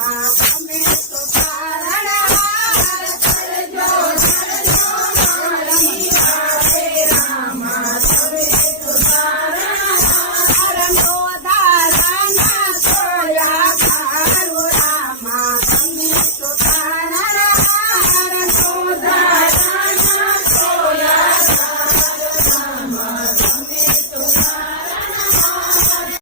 Thank oh, you.